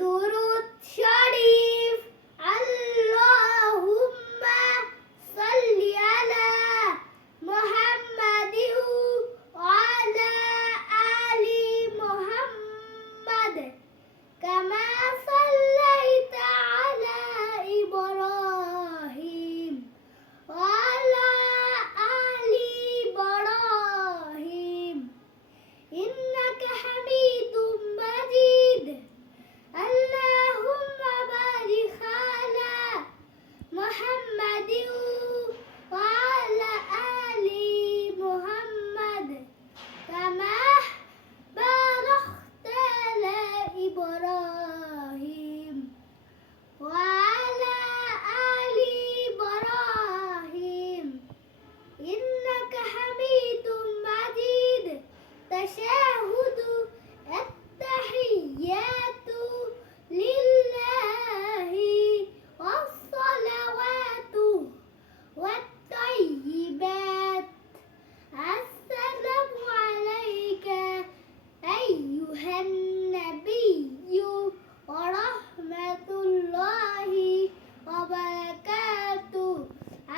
দুরূদ শরীফ আল্লাহুম্মা সাল্লি আলা মুহাম্মাদিন ওয়া আলা আলি মুহাম্মাদ কামা সাল্লাইতা আলা ইব্রাহিম ওয়া আলা আলি ইব্রাহিম ইন্নাকা হামিদুম মাজিদ اللهم بارك على محمد وعلى آل محمد كما باركت على إبراهيم وعلى آل إبراهيم إنك حميد مجيد تشهد التحيات لله والصلوات والطيبات السلام عليك أيها النبي ورحمة الله وبركاته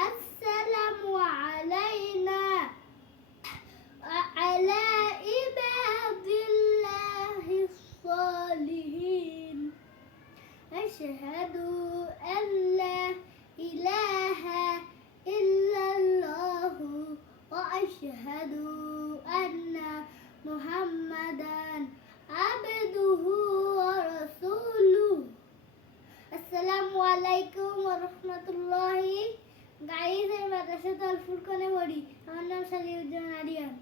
السلام علينا وعلى عباد الله الصالحين أشهد أن لا إله إلا الله وأشهد أن محمدا عبده ورسوله السلام عليكم ورحمة الله গাইস এই মাদ্রাসাতে আল ফুরকানে পড়ি আমার নাম সালিউজ্জামান আরিয়ান